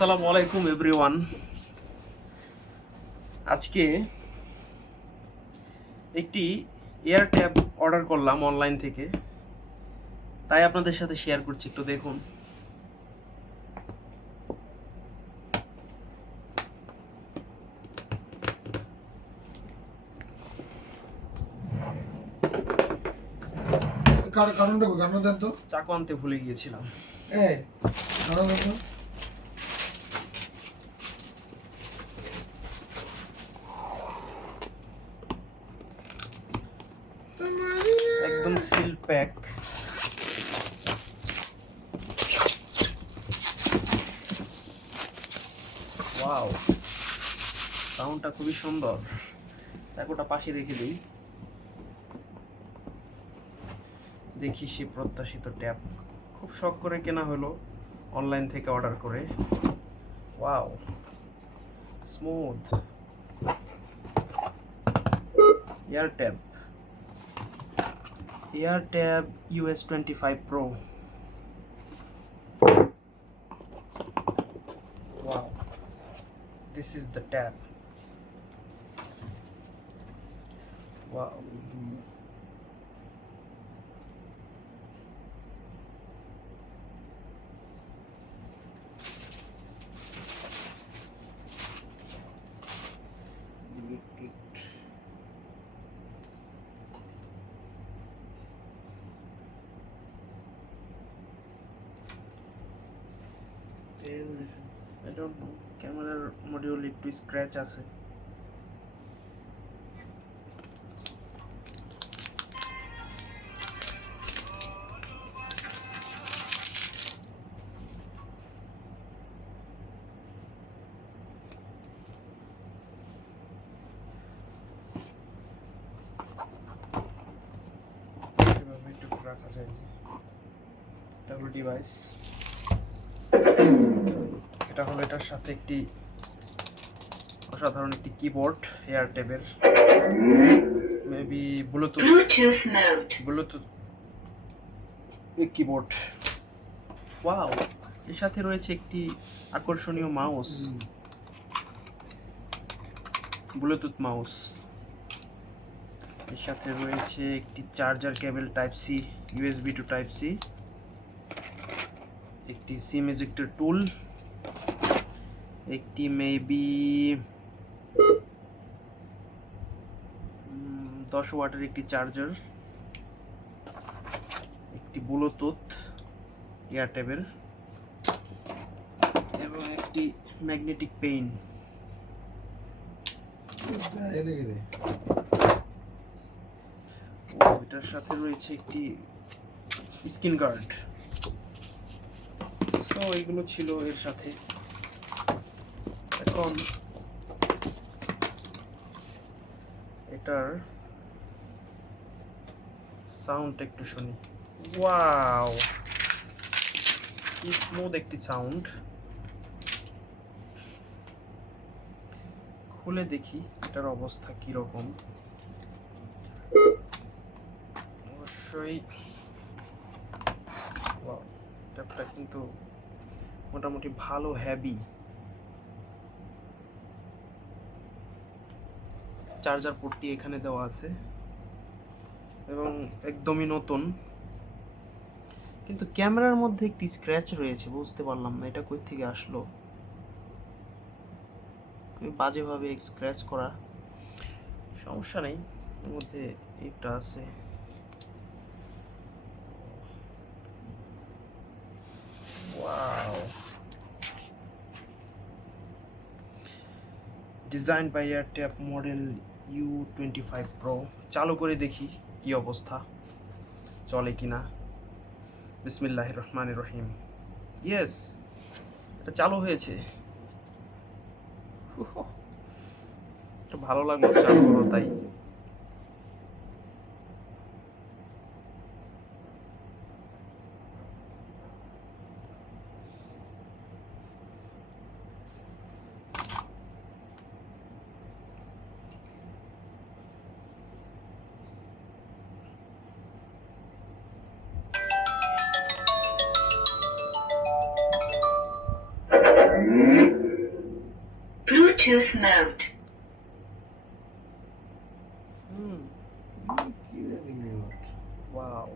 আসসালামু আলাইকুম এভরিওয়ান আজকে একটি এয়ার ট্যাব অর্ডার করলাম অনলাইন থেকে। তাই আপনাদের সাথে শেয়ার করছি একটু দেখুন। কার কারণটা কই? কারণ দেন তো। চাকু আনতে ভুলে গিয়েছিলাম। এই কারণ দেন তো একদম সিল প্যাক ওয়াও সাউন্ডটা খুবই সুন্দর। চাকুটা পাশে রেখে দিই। দেখি সে প্রত্যাশিত ট্যাব খুব শখ করে কেনা হলো অনলাইন থেকে অর্ডার করে। Wow smooth Air Tab AirTab US 25 Pro. Wow. This is the tab. Wow. Know ক্যামেরার মডিউল একটু স্ক্র্যাচ আছে। রাখা যায়। এটা ডিভাইস এটা হলো এটার সাথে একটি অসাধারণ একটি keyboard এয়ারটেবের maybe Bluetooth. Bluetooth keyboard wow এর সাথে রয়েছে একটি আকর্ষণীয় মাউস ব্লুটুথ মাউস এর সাথে রয়েছে একটি charger cable type C USB to type C একটি সিম এজেক্টর টুল একটি মেবি দশ ওয়াটের একটি চার্জার একটি ব্লুটুথ এয়ারটেবের এবং একটি ম্যাগনেটিক পেইন এটার সাথে রয়েছে একটি স্ক্রিন গার্ড। তো এগুলো ছিল এর সাথে। এখন এটার সাউন্ড একটু শুনি। ওয়াও কি স্মুথ একটি সাউন্ড খুলে দেখি এটার অবস্থা কি রকম অবশ্যই ট্যাপটা কিন্তু মোটামুটি ভালো হ্যাবি চার্জার পোর্টটি এখানে দেওয়া আছে। এবং একদমই নতুন। কিন্তু ক্যামেরার মধ্যে একটি স্ক্র্যাচ রয়েছে, বুঝতে পারলাম না এটা কই থেকে আসলো বাজেভাবে স্ক্র্যাচ করা। সমস্যা নেই, এর মধ্যে এটা আছে wow design by AirTab model U twenty five pro চালু করে দেখি কি অবস্থা, চলে কি না। বিসমিল্লাহ রহমান রহিম। ইয়েস এটা চালু হয়েছে। একটু ভালো লাগল চালু হলো তাই। Bluetooth mode. হুম কি জানি mute? ওয়াও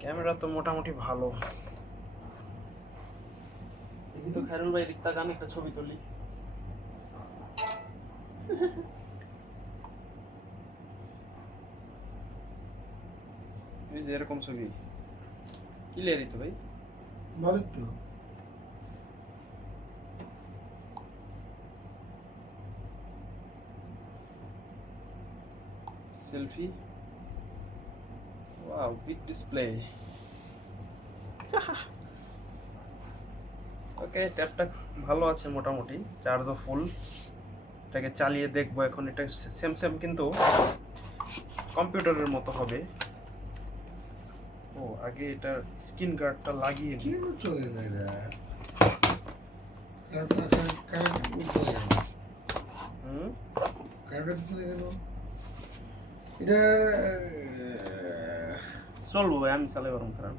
ক্যামেরা তো মোটামুটি ভালো দেখি তো খায়রুল ভাই দিকটা গান একটা ছবি তুলি এই যে এরকম ছবি। ক্লিয়ারই তো ভাই। ভালোই তো। Selfie. Wow big display. Okay ট্যাবটা ভালো আছে মোটামুটি। চার্জও ফুল। এটাকে চালিয়ে দেখব এখন। এটা সেম সেম কিন্তু কম্পিউটারের মতো হবে। ও আগে এটা স্ক্রিন গার্ডটা লাগিয়ে নিই কেন চলে না এটা এটা চলবো ভাই আমি চালাই গরম কারণ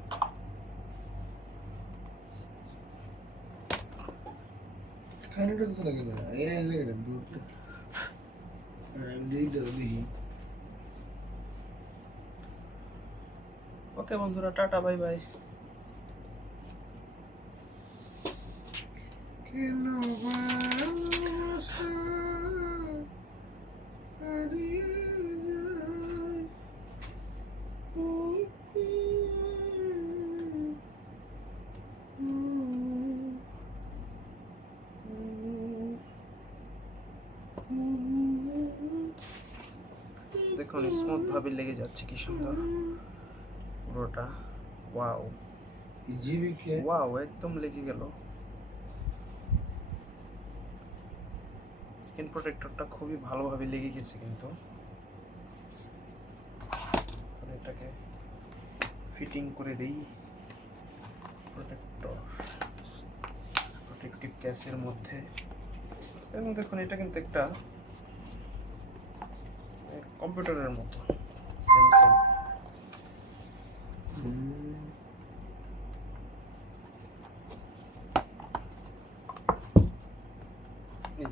কারেন্ট লাগে না এই দেখি তো দেখি ওকে বন্ধুরা টাটা বাই বাই। কেন দেখুন স্মুথ ভাবে লেগে যাচ্ছে কি সুন্দর। পুরোটা। ওয়াও। এই জীবিকে? ওয়াও একদম লেগে গেল। স্কিন প্রোটেক্টরটা খুবই ভালোভাবে লেগে গেছে কিন্তু। এটাকে ফিটিং করে দেই। প্রোটেক্টর। প্রোটেক্টিভ ক্যাসের মধ্যে। এবং দেখুন এটা কিন্তু একটা কম্পিউটারের মতো। Same same.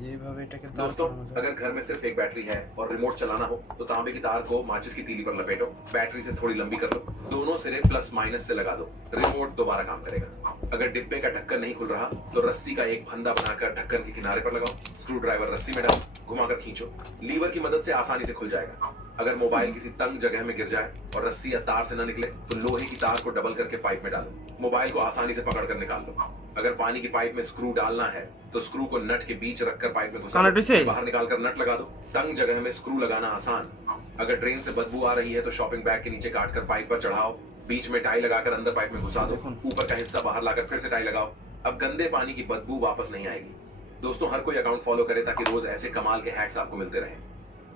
এই যে এইভাবে এটাকে দাঁড় दोस्तों করানো যায় अगर घर में सिर्फ एक बैटरी है और रिमोट चलाना हो तो तांबे की तार को माचिस की तीली पर लपेटो बैटरी से थोड़ी लंबी कर लो दोनों सिरे प्लस माइनस से लगा दो रिमोट दोबारा काम करेगा अगर डिब्बे का ढक्कन नहीं खुल रहा तो रस्सी का एक फंदा बनाकर ढक्कन के किनारे पर लगाओ स्क्रू ड्राइवर रस्सी में डालो घुमाकर खींचो लीवर की मदद से आसानी से खुल जाएगा अगर मोबाइल किसी तंग जगह में गिर जाए और रस्सी या तार से न निकले तो लोहे की तार को डबल करके पाइप में डालो। मोबाइल को आसानी से पकड़ कर निकाल लो अगर पानी की पाइप में स्क्रू डालना है तो स्क्रू को नट के बीच रखकर पाइप में घुसा। बाहर निकाल कर नट लगा दो। तंग जगह में स्क्रू लगाना आसान। अगर ड्रेन से बदबू आ रही है तो शॉपिंग बैग के नीचे काट कर पाइप पर चढ़ाओ। बीच में टाई लगाकर अंदर पाइप में घुसा दो। ऊपर का हिस्सा बाहर लाकर फिर से टाई लगाओ। अब गंदे पानी की बदबू वापस नहीं आएगी। दोस्तों हर कोई अकाउंट फॉलो करे ताकि रोज ऐसे कमाल के हैक्स आपको मिलते रहे।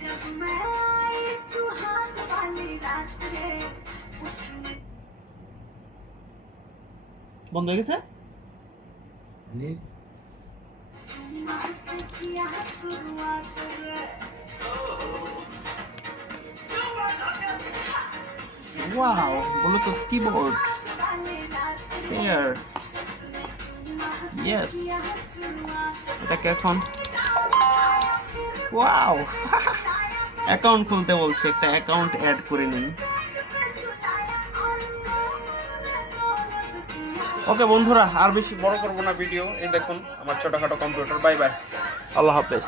जब मैं आई सुहाग वाली रात रे उसने বন্ধ হয়ে গেছে নীল चुम्मा से किया शुरुआत रे ওয়াও ব্লুটুথ কিবোর্ড वाली रात रे এয়ার ইয়েস এটাকে এখন ওয়াও অ্যাকাউন্ট খুলতে বলছে, একটা অ্যাকাউন্ট অ্যাড করে নিই। ওকে বন্ধুরা, আর বেশি বড় করব না ভিডিও এই দেখুন, আমার ছোটখাটো কম্পিউটার বাই বাই আল্লাহ হাফেজ।